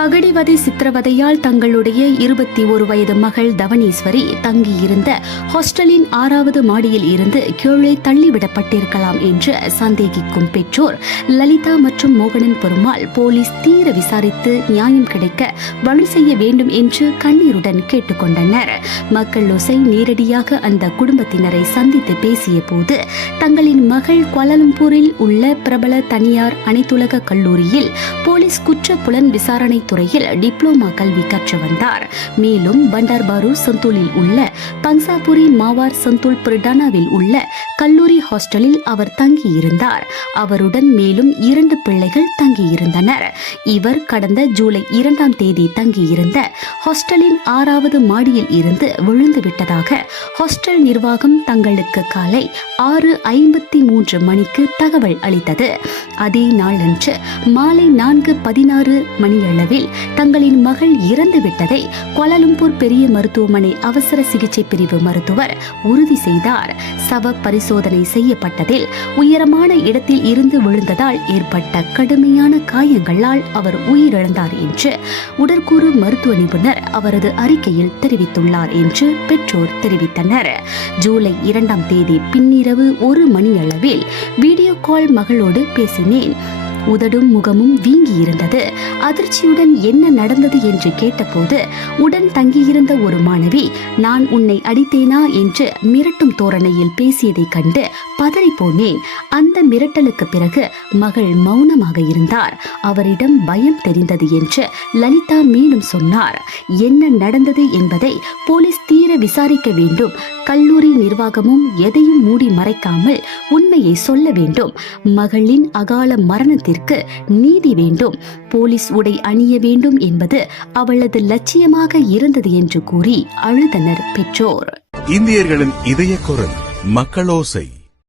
பகடிவதை சித்திரவதையால் தங்களுடைய 21 வயது மகள் தவனீஸ்வரி தங்கியிருந்த ஹாஸ்டலின் 6வது மாடியில் இருந்து கீழே தள்ளிவிடப்பட்டிருக்கலாம் என்று சந்தேகிக்கும் பெற்றோர் லலிதா மற்றும் மோகனன் பெருமாள் போலீஸ் தீர விசாரித்து நியாயம் கிடைக்க வழி செய்ய வேண்டும் என்று கண்ணீருடன் கேட்டுக்கொண்டனர். மக்களோசை நேரடியாக அந்த குடும்பத்தினரை சந்தித்து பேசிய போது தங்களின் மகள் கோலாலம்பூரில் உள்ள பிரபல தனியார் அனைத்துலக கல்லூரியில் போலீஸ் குற்ற புலன் விசாரணை துறையில் டிப்ளோமா கல்வி கற்று வந்தார். மேலும் பண்டார்பாரு சந்தூலில் உள்ள பங்சாபுரி மாவார் சந்தூல் பிரடானாவில் உள்ள கல்லூரி ஹாஸ்டலில் அவர் தங்கியிருந்தார். அவருடன் மேலும் 2 பிள்ளைகள் தங்கியிருந்தனர். இவர் கடந்த ஜூலை 2ஆம் தேதி தங்கியிருந்த ஹாஸ்டலின் 6வது மாடியில் இருந்து விழுந்து விட்டதாக ஹாஸ்டல் நிர்வாகம் தங்களுக்கு காலை 6:53 மணிக்கு தகவல் அளித்தது. அதே நாளன்று மாலை 4:16 மணியளவில் தங்களின் மகள் இறந்துவிட்டதை கோலாலம்பூர் பெரிய மருத்துவமனை அவசர சிகிச்சை பிரிவு மருத்துவர் உறுதி செய்தார். சவ பரிசோதனை செய்யப்பட்டதில் உயரமான இடத்தில் இருந்து விழுந்ததால் ஏற்பட்ட கடுமையான காயங்களால் அவர் உயிரிழந்தார் என்று உடற்கூறு மருத்துவ நிபுணர் அவரது அறிக்கையில் தெரிவித்துள்ளார் என்று பெற்றோர் தெரிவித்தனர். ஜூலை 2ஆம் தேதி பின்னிரவு 1 மணியளவில் வீடியோ கால் மகளோடு பேசினேன். உதடும் முகமும் வீங்கி இருந்தது. அதிர்ச்சியுடன் என்ன நடந்தது என்று கேட்டபோது உடன் தங்கியிருந்த ஒரு மாணவி நான் உன்னை அடித்தேனா என்று மிரட்டும் தோரணையில் பேசியதை கண்டு பதறிப்போனேன். அந்த மிரட்டலுக்கு பிறகு மகள் மௌனமாக இருந்தார். அவரிடம் பயம் தெரிந்தது என்று லலிதா மேலும் சொன்னார். என்ன நடந்தது என்பதை போலீஸ் தீர விசாரிக்க வேண்டும். கல்லூரி நிர்வாகமும் எதையும் மூடி மறைக்காமல் உண்மையை சொல்ல வேண்டும். மகளின் அகால மரணத்திற்கு நீதி வேண்டும். போலீஸ் உடை அணிய வேண்டும் என்பது அவளது லட்சியமாக இருந்தது என்று கூறி அழுதனர் பெற்றோர். இந்தியர்களின் இதய குரல் மக்களோசை.